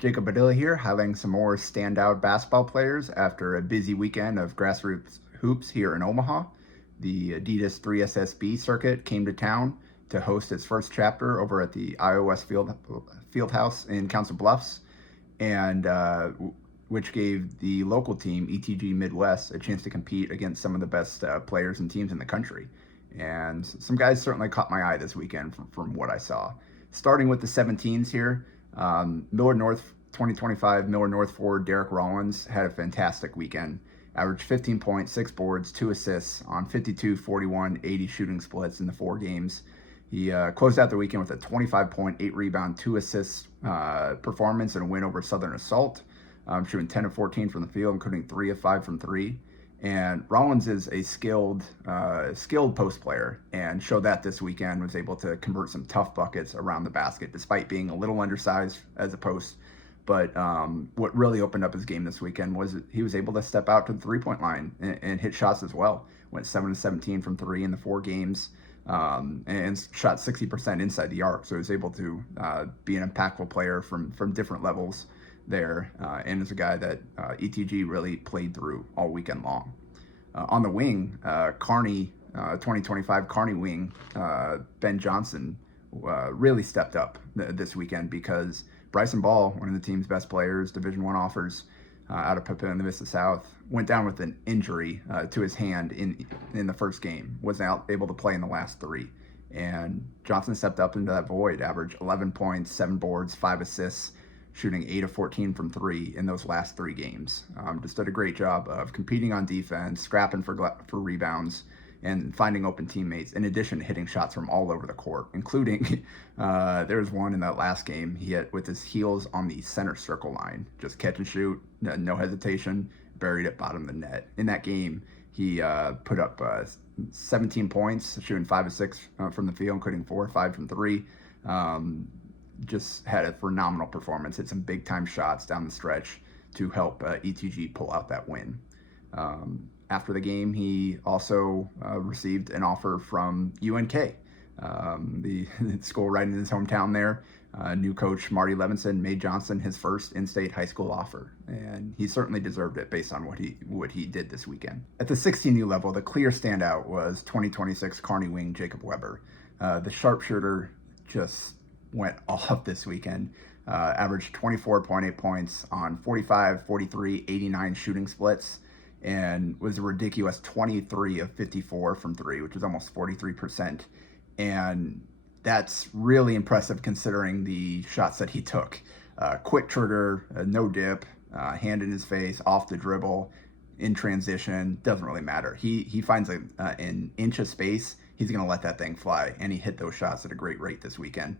Jacob Padilla here, highlighting some more standout basketball players after a busy weekend of grassroots hoops here in Omaha. The Adidas 3SSB circuit came to town to host its first chapter over at the iOS Fieldhouse in Council Bluffs, and which gave the local team, ETG Midwest, a chance to compete against some of the best players and teams in the country. And some guys certainly caught my eye this weekend from what I saw. Starting with the 17s here, Miller North 2025 Miller North forward Derek Rollins had a fantastic weekend. Averaged 15 points, 6 boards, 2 assists on 52, 41, 80 shooting splits in the 4 games. He closed out the weekend with a 25 point, 8 rebound, 2 assists performance and a win over Southern Assault, shooting 10 of 14 from the field, including 3 of 5 from 3. And Rollins is a skilled post player, and showed that this weekend. Was able to convert some tough buckets around the basket, despite being a little undersized as a post. But what really opened up his game this weekend was he was able to step out to the three-point line and hit shots as well. Went 7 of 17 from 3 in the 4 games, and shot 60% inside the arc. So he was able to be an impactful player from different levels there, and is a guy that ETG really played through all weekend long. On the wing, Kearney, 2025 Kearney wing, Ben Johnson really stepped up this weekend, because Bryson Ball, one of the team's best players, Division I offers out of Padilla in the Vista South, went down with an injury to his hand in the first game, was not able to play in the last 3. And Johnson stepped up into that void, averaged 11 points, 7 boards, 5 assists, shooting 8 of 14 from 3 in those last 3 games. Just did a great job of competing on defense, scrapping for rebounds, and finding open teammates, in addition to hitting shots from all over the court, including there was one in that last game he hit with his heels on the center circle line. Just catch and shoot, no hesitation, buried it bottom of the net. In that game, he put up 17 points, shooting 5 of 6 from the field, including 4 or 5 from 3. Just had a phenomenal performance, hit some big-time shots down the stretch to help ETG pull out that win. After the game, he also received an offer from UNK, the school right in his hometown there. New coach Marty Levinson made Johnson his first in-state high school offer, and he certainly deserved it based on what he did this weekend. At the 16U level, the clear standout was 2026 Kearney wing Jacob Weber. The sharpshooter just went off this weekend. Averaged 24.8 points on 45, 43, 89 shooting splits, and was a ridiculous 23 of 54 from 3, which was almost 43%. And that's really impressive considering the shots that he took. Quick trigger, no dip, hand in his face, off the dribble, in transition, doesn't really matter. He finds an inch of space, he's going to let that thing fly, and he hit those shots at a great rate this weekend.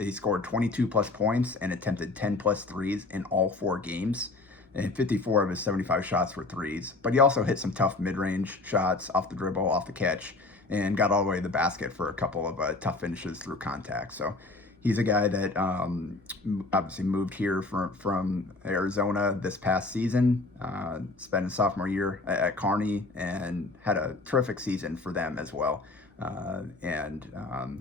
He scored 22 plus points and attempted 10 plus threes in all 4 games, and 54 of his 75 shots were threes. But he also hit some tough mid-range shots off the dribble, off the catch, and got all the way to the basket for a couple of tough finishes through contact. So he's a guy that obviously moved here from Arizona this past season, spent his sophomore year at Kearney, and had a terrific season for them as well.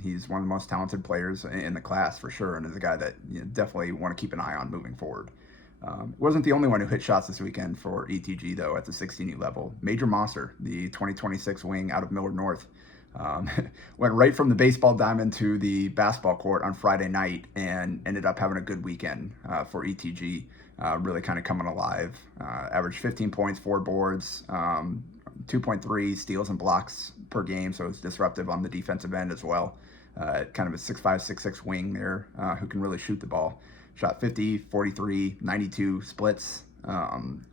He's one of the most talented players in the class for sure, and is a guy that definitely want to keep an eye on moving forward. Wasn't the only one who hit shots this weekend for ETG, though, at the 16U level. Major Mosser, the 2026 wing out of Miller North, went right from the baseball diamond to the basketball court on Friday night, and ended up having a good weekend for ETG, really kind of coming alive. Averaged 15 points, 4 boards, 2.3 steals and blocks per game, so it's disruptive on the defensive end as well. Kind of a 6'5", 6'6" wing there, who can really shoot the ball. Shot 50, 43, 92 splits,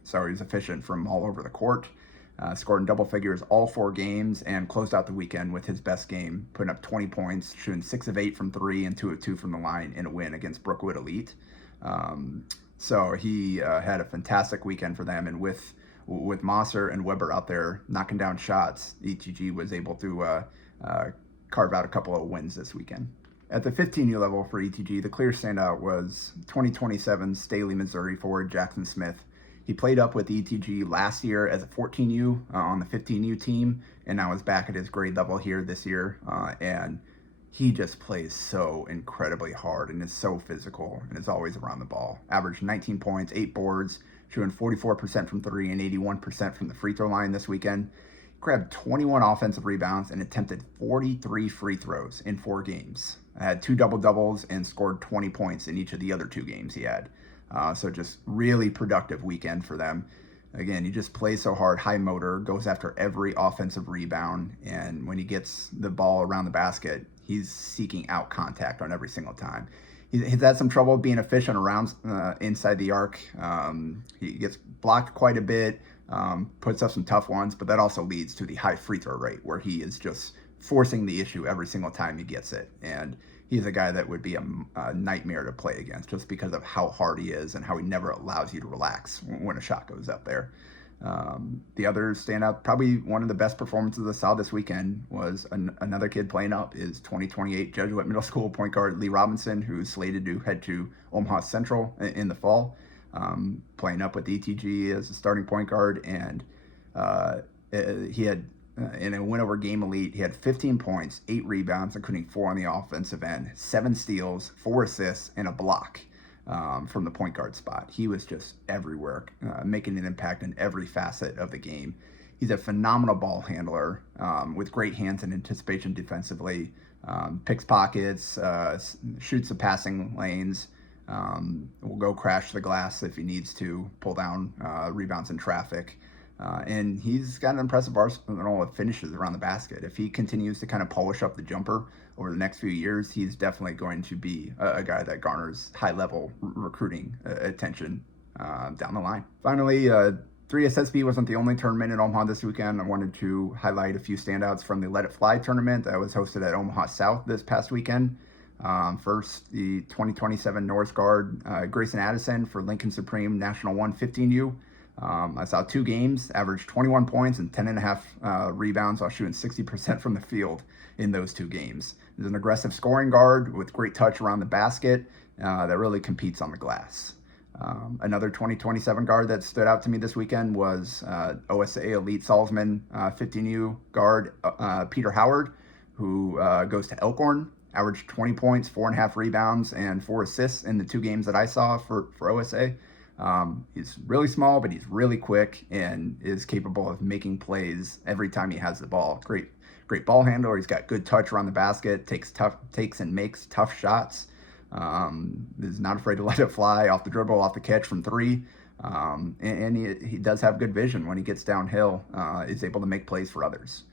so he was efficient from all over the court. Scored in double figures all 4 games, and closed out the weekend with his best game, putting up 20 points, shooting 6 of 8 from 3 and 2 of 2 from the line in a win against Brookwood Elite. So he had a fantastic weekend for them, and with Mosser and Weber out there knocking down shots, ETG was able to carve out a couple of wins this weekend. At the 15U level for ETG, the clear standout was 2027 Staley, Missouri forward Jackson Smith. He played up with ETG last year as a 14U on the 15U team, and now is back at his grade level here this year, and he just plays so incredibly hard and is so physical and is always around the ball. Averaged 19 points, 8 boards, shooting 44% from three and 81% from the free throw line this weekend. Grabbed 21 offensive rebounds and attempted 43 free throws in 4 games. Had 2 double-doubles and scored 20 points in each of the other 2 games he had. So just really productive weekend for them. Again, he just plays so hard, high motor, goes after every offensive rebound, and when he gets the ball around the basket, he's seeking out contact on every single time. He's had some trouble being efficient around inside the arc. He gets blocked quite a bit, puts up some tough ones, but that also leads to the high free throw rate where he is just forcing the issue every single time he gets it. And he's a guy that would be a nightmare to play against just because of how hard he is and how he never allows you to relax when a shot goes up there. The other standout, probably one of the best performances I saw this weekend, was another kid playing up, is 2028 Jesuit Middle School point guard Lee Robinson, who's slated to head to Omaha Central in the fall, playing up with ETG as a starting point guard. And he had, in a win over Game Elite, he had 15 points, 8 rebounds, including 4 on the offensive end, 7 steals, 4 assists, and a block. From the point guard spot. He was just everywhere, making an impact in every facet of the game. He's a phenomenal ball handler with great hands and anticipation defensively, picks pockets, shoots the passing lanes, will go crash the glass if he needs to, pull down rebounds in traffic. And he's got an impressive arsenal of finishes around the basket. If he continues to kind of polish up the jumper over the next few years, he's definitely going to be a guy that garners high-level recruiting attention down the line. Finally, 3SSB wasn't the only tournament in Omaha this weekend. I wanted to highlight a few standouts from the Let It Fly tournament that was hosted at Omaha South this past weekend. First, the 2027 Norris guard Grayson Addison for Lincoln Supreme National 115U. I saw 2 games, averaged 21 points and 10.5 rebounds while shooting 60% from the field in those 2 games. He's an aggressive scoring guard with great touch around the basket that really competes on the glass. Another 2027 guard that stood out to me this weekend was OSA Elite Salzman 15U guard Peter Howard, who goes to Elkhorn. Averaged 20 points, 4.5 rebounds, and 4 assists in the 2 games that I saw for OSA. He's really small, but he's really quick and is capable of making plays every time he has the ball. Great ball handler. He's got good touch around the basket, takes and makes tough shots. Is not afraid to let it fly off the dribble, off the catch from 3. And he does have good vision when he gets downhill, is able to make plays for others.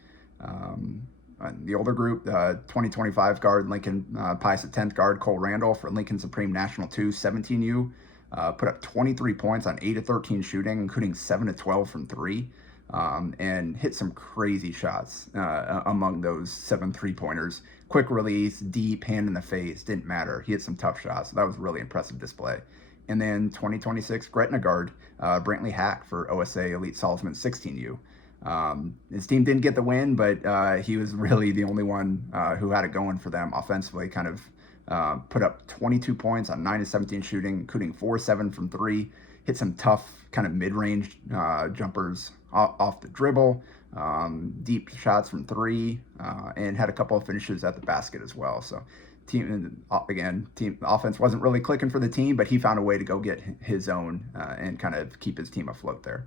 The older group, 2025 guard Lincoln Pius X guard Cole Randall for Lincoln Supreme National 2 17U. Put up 23 points on 8 of 13 shooting, including 7 of 12 from 3, and hit some crazy shots among those 7 3-pointers. Quick release, deep, hand in the face, didn't matter. He hit some tough shots, so that was a really impressive display. And then 2026 Gretna guard Brantley Hack for OSA Elite Salzman 16U. His team didn't get the win, but he was really the only one who had it going for them offensively, kind of put up 22 points on 9 of 17 shooting, including 4-7 from 3. Hit some tough kind of mid-range jumpers off the dribble, deep shots from 3, and had a couple of finishes at the basket as well. So team offense wasn't really clicking for the team, but he found a way to go get his own and kind of keep his team afloat there.